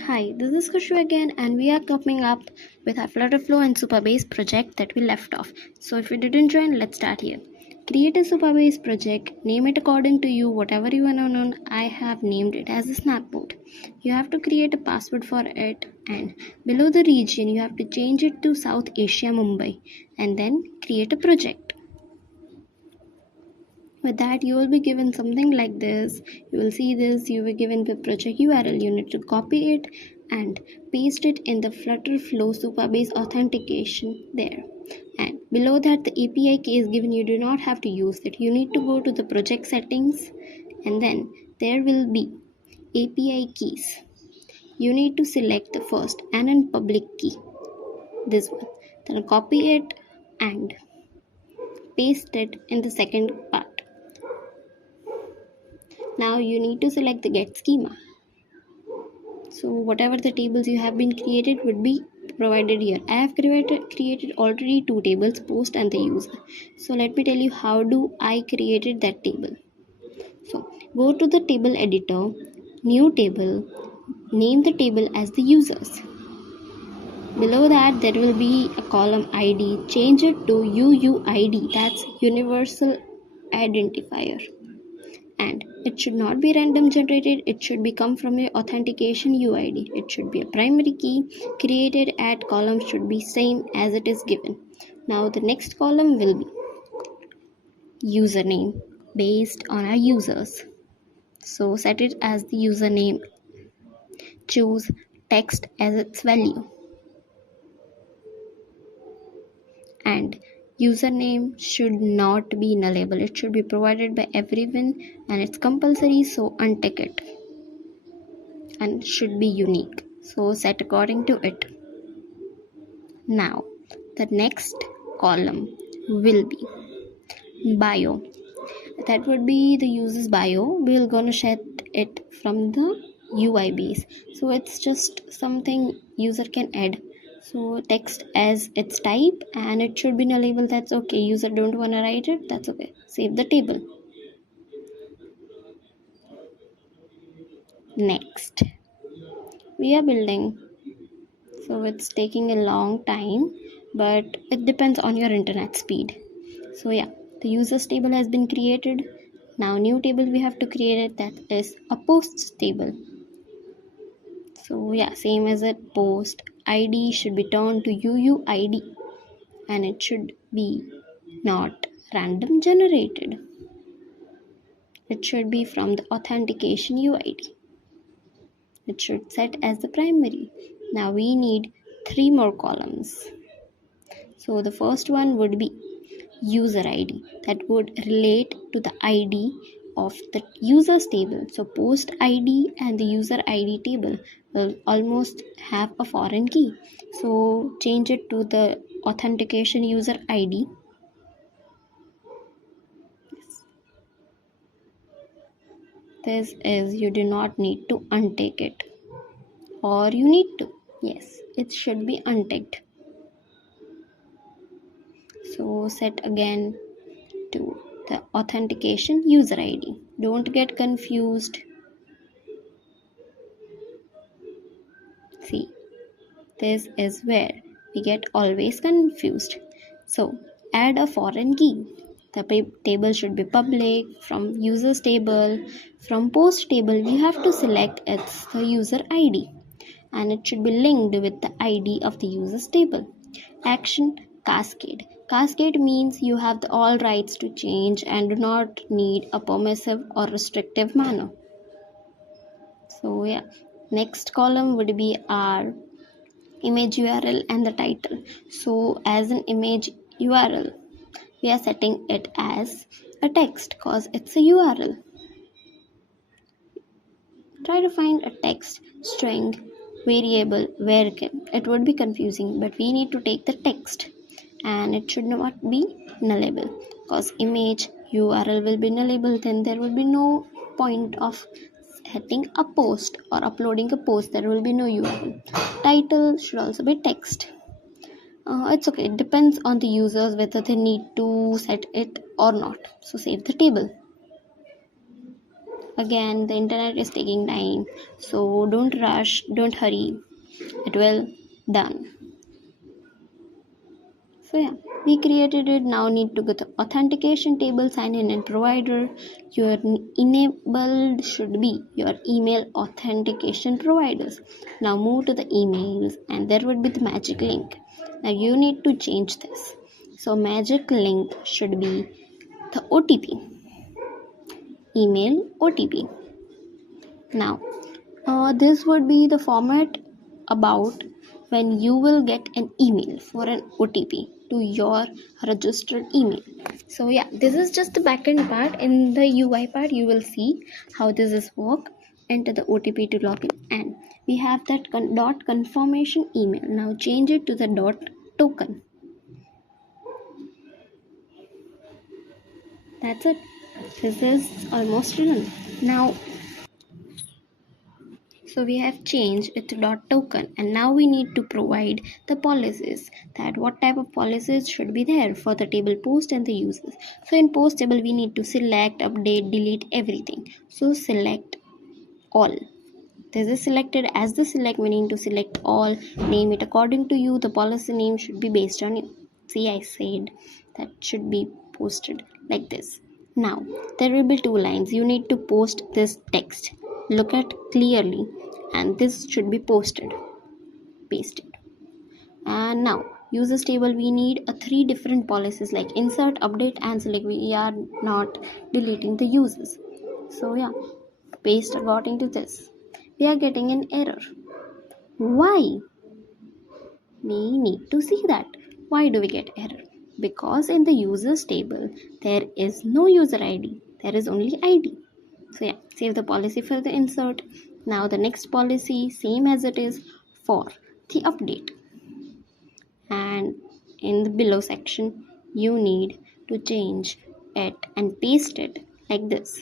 Hi, this is Khushvi again, and we are coming up with our FlutterFlow and Supabase project that we left off. So if you didn't join, let's start here. Create a Supabase project, name it according to you, whatever you want to know. I have named it as a snapboard. You have to create a password for it, and below the region, you have to change it to South Asia, Mumbai, and then create a project. With that, you will be given something like this. You will see this. You will be given the project URL. You need to copy it and paste it in the FlutterFlow Supabase authentication there. And below that, the API key is given. You do not have to use it. You need to go to the project settings, and then there will be API keys. You need to select the first and in public key, this one. Then copy it and paste it in the second part. Now you need to select the get schema. So whatever the tables you have been created would be provided here. I have created already two tables, post and the user. So let me tell you how do I created that table. So go to the table editor, new table, name the table as the users. Below that there will be a column ID, change it to UUID, that's universal identifier. And it should not be random generated, it should be come from your authentication UID. It should be a primary key created at column should be same as it is given. Now the next column will be username based on our users. So set it as the username, choose text as its value, and username should not be nullable. It should be provided by everyone and it's compulsory, so untick it, and should be unique, so set according to it. Now the next column will be bio, that would be the user's bio. We're gonna set it from the UI base, so it's just something user can add. So text as its type and it should be nullable, that's okay. User don't want to write it, that's okay. Save the table. Next we are building, so it's taking a long time, but it depends on your internet speed. So yeah, the users table has been created. Now new table we have to create it, that is a posts table. So yeah, same as a post ID should be turned to UUID, and it should be not random generated. It should be from the authentication UID. It should set as the primary. Now we need 3 more columns. So the first one would be user ID, that would relate to the ID of the users table. So post ID and the user ID table will almost have a foreign key. So change it to the authentication user ID. This is, you do not need to untake it, or you need to. Yes, it should be unticked. So set again to the authentication user ID. Don't get confused. See, this is where we get always confused. So add a foreign key. The table should be public. From users table, from post table, you have to select it's the user ID, and it should be linked with the ID of the users table. Action cascade. Cascade means you have all rights to change and do not need a permissive or restrictive manner. So yeah, next column would be our image URL and the title. So as an image URL, we are setting it as a text because it's a URL. Try to find a text, string, variable where it would be confusing, but we need to take the text, and it should not be nullable because image URL will be nullable. Then there will be no point of setting a post or uploading a post. There will be no URL. Title should also be text. It's okay, it depends on the users whether they need to set it or not. So save the table. Again, the internet is taking time, so don't rush, don't hurry. It will done. So yeah, we created it. Now need to go to authentication table, sign in and provider. Your enabled should be your email authentication providers. Now move to the emails and there would be the magic link. Now you need to change this. So magic link should be the OTP. Email OTP. Now this would be the format about when you will get an email for an OTP to your registered email. So yeah, this is just the backend part. In the UI part, you will see how this is work. Enter the OTP to login, and we have that dot confirmation email. Now change it to the dot token. That's it. This is almost done. Now so we have changed it to dot token, and now we need to provide the policies, that what type of policies should be there for the table post and the users. So in post table we need to select, update, delete everything. So select all. This is selected. As the select, we need to select all, name it according to you. The policy name should be based on you. See, I said that should be posted like this. Now there will be two lines. You need to post this text. Look at clearly, and this should be pasted. And now users table, we need a three different policies like insert, update and select. We are not deleting the users. So yeah, paste according to this. We are getting an error. Why? We need to see that. Why do we get error? Because in the users table there is no user ID, there is only ID. So yeah, save the policy for the insert. Now the next policy, same as it is for the update. And in the below section, you need to change it and paste it like this.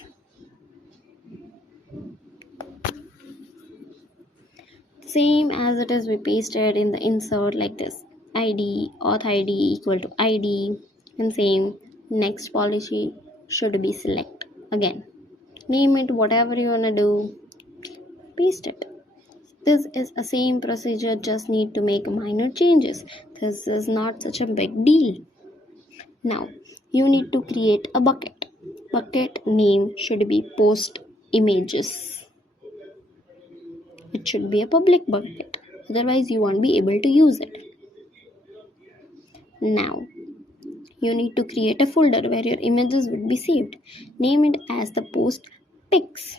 Same as it is, we pasted in the insert like this. ID, auth ID equal to ID, and same next policy should be select. Again, name it whatever you wanna do, paste it. This is a same procedure, just need to make minor changes. This is not such a big deal. Now you need to create a bucket. Bucket name should be post images. It should be a public bucket, otherwise you won't be able to use it. Now you need to create a folder where your images would be saved. Name it as the post pics.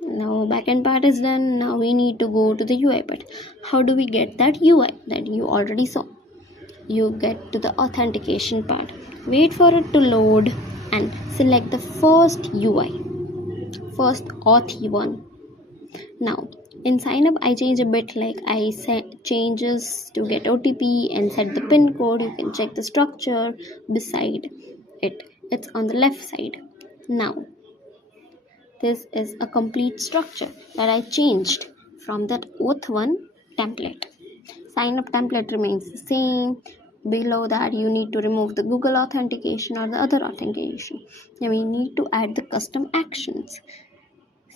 Now backend part is done. Now we need to go to the UI part. How do we get that UI that you already saw? You get to the authentication part. Wait for it to load and select the first UI, first auth one. Now in sign up I change a bit, like I set changes to get OTP and set the pin code. You can check the structure beside it. It's on the left side. Now this is a complete structure that I changed from that auth one template. Sign up template remains the same. Below that you need to remove the Google authentication or the other authentication. Now we need to add the custom actions.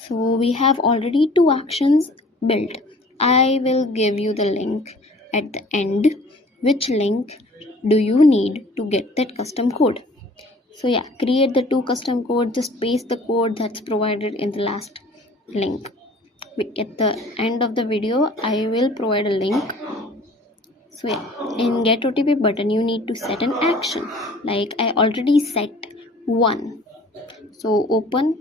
So we have already two actions built. I will give you the link at the end. Which link do you need to get that custom code? So yeah, create the two custom code. Just paste the code that's provided in the last link. At the end of the video I will provide a link. So yeah, in get OTP button you need to set an action, like I already set one. So open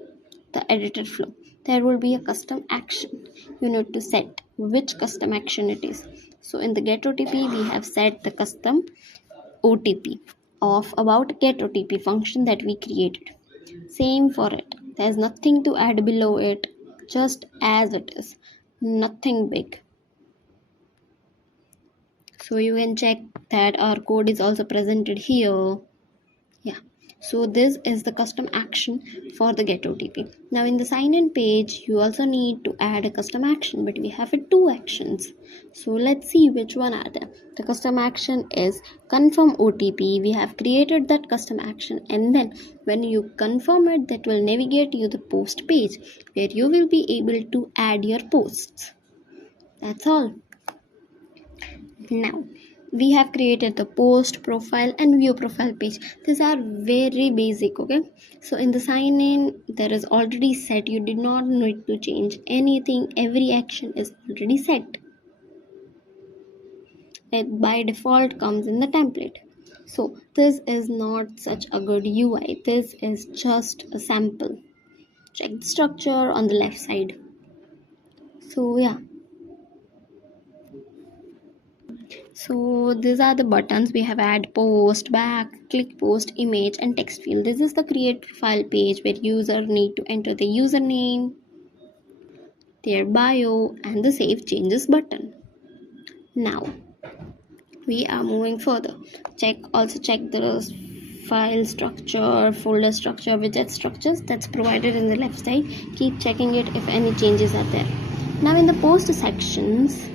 the editor flow. There will be a custom action. You need to set which custom action it is. So in the get OTP we have set the custom OTP of about get OTP function that we created. Same for it. There's nothing to add below it, just as it is. Nothing big. So you can check that our code is also presented here. Yeah. So this is the custom action for the get OTP. Now in the sign in page, you also need to add a custom action, but we have two actions. So let's see which one are there. The custom action is confirm OTP. We have created that custom action, and then when you confirm it, that will navigate you the post page where you will be able to add your posts. That's all. Now we have created the post, profile and view profile page. These are very basic. Okay, so in the sign in there is already set. You did not need to change anything. Every action is already set. It by default comes in the template. So this is not such a good UI. This is just a sample. Check the structure on the left side. So yeah, so these are the buttons. We have add post, back, click post, image and text field. This is the create profile page where user need to enter the username, their bio and the save changes button. Now we are moving further. Check the file structure, folder structure, widget structures that's provided in the left side. Keep checking it if any changes are there. Now in the post sections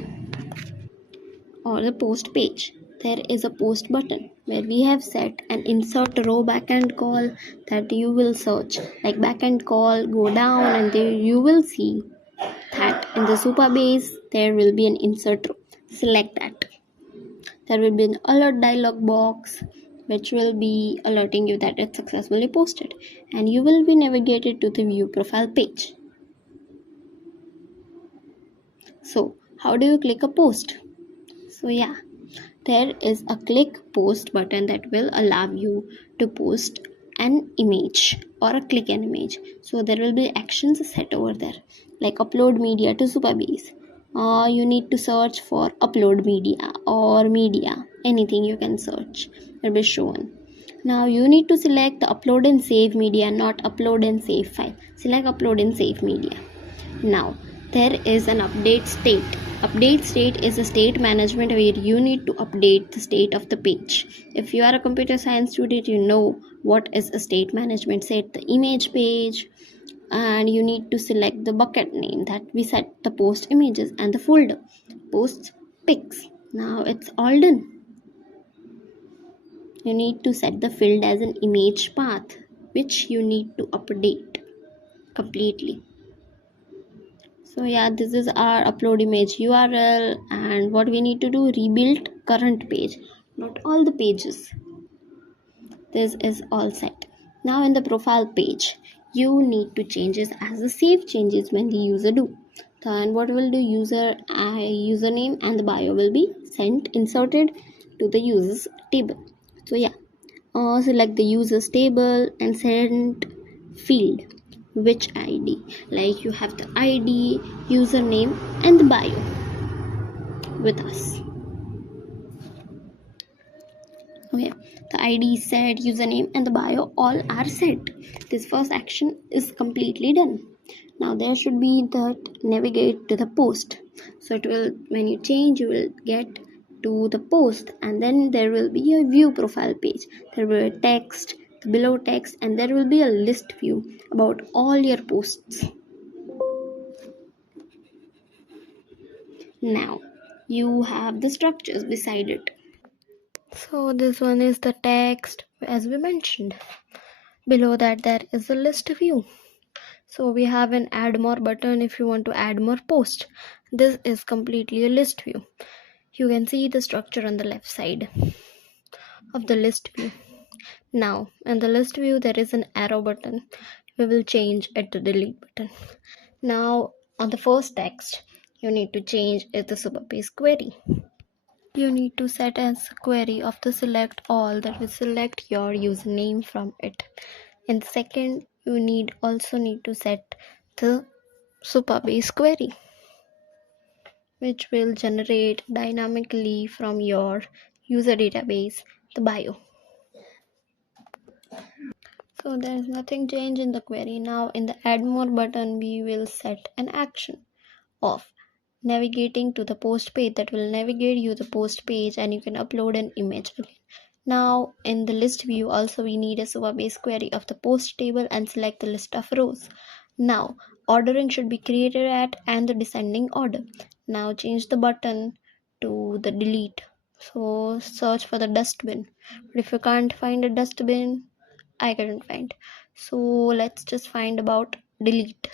or the post page, there is a post button where we have set an insert row backend call that you will search like backend call, go down and there you will see that in the Supabase there will be an insert row. Select that. There will be an alert dialog box which will be alerting you that it's successfully posted, and you will be navigated to the view profile page. So how do you click a post? So yeah, there is a click post button that will allow you to post an image or a click an image. So there will be actions set over there like upload media to Supabase. You need to search for upload media or media, anything you can search will be shown. Now you need to select the upload and save media, not upload and save file. Select upload and save media. Now there is an update state. Update state is a state management where you need to update the state of the page. If you are a computer science student, you know what is a state management. Set the image page and you need to select the bucket name that we set the post images and the folder posts pics. Now it's all done. You need to set the field as an image path which you need to update completely. So yeah, this is our upload image URL, and what we need to do, rebuild current page, not all the pages. This is all set. Now in the profile page, you need to changes as the save changes when the user do. Then what will do, username and the bio will be inserted to the users table. So yeah, select the users table and send field which ID, like you have the ID, username and the bio with us. Okay, the ID is set, username and the bio all are set. This first action is completely done. Now there should be that navigate to the post. So it will, when you change, you will get to the post and then there will be a view profile page. There will be text, below text, and there will be a list view about all your posts. Now you have the structures beside it. So this one is the text as we mentioned. Below that there is a list view. So we have an add more button if you want to add more posts. This is completely a list view. You can see the structure on the left side of the list view. Now in the list view there is an arrow button. We will change it to delete button. Now on the first text you need to change it to Supabase query. You need to set as query of the select all, that will select your username from it. In the second, you also need to set the Supabase query, which will generate dynamically from your user database the bio. So there is nothing change in the query. Now in the add more button, we will set an action of navigating to the post page that will navigate you the post page, and you can upload an image again. Now in the list view also we need a Supabase query of the post table and select the list of rows. Now ordering should be created at and the descending order. Now change the button to the delete. So search for the dustbin. But if you can't find a dustbin, I couldn't find. So let's just find about delete.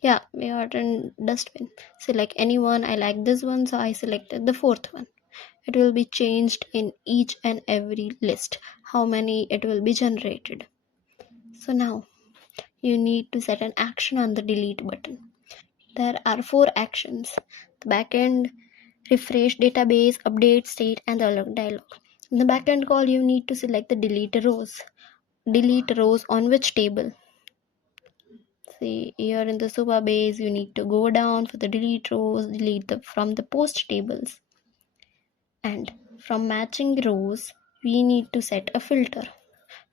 Yeah, we are in dustbin. Select anyone. I like this one, so I selected the fourth one. It will be changed in each and every list, how many it will be generated. So now you need to set an action on the delete button. There are 4 actions: the backend, refresh database, update state, and the alert dialog. In the backend call, you need to select the delete rows. Delete rows on which table? See here in the Supabase, you need to go down for the delete rows, delete from the post tables. And from matching rows, we need to set a filter.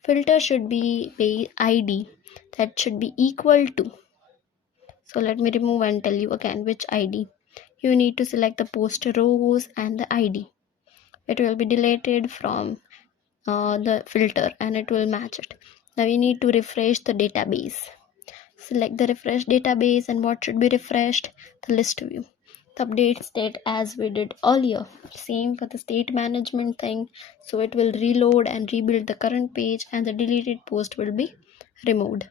Filter should be ID, that should be equal to. So let me remove and tell you again which ID. You need to select the post rows and the ID. It will be deleted from the filter and it will match it. Now we need to refresh the database. Select the refresh database, and what should be refreshed? The list view. The update state as we did earlier. Same for the state management thing. So it will reload and rebuild the current page and the deleted post will be removed.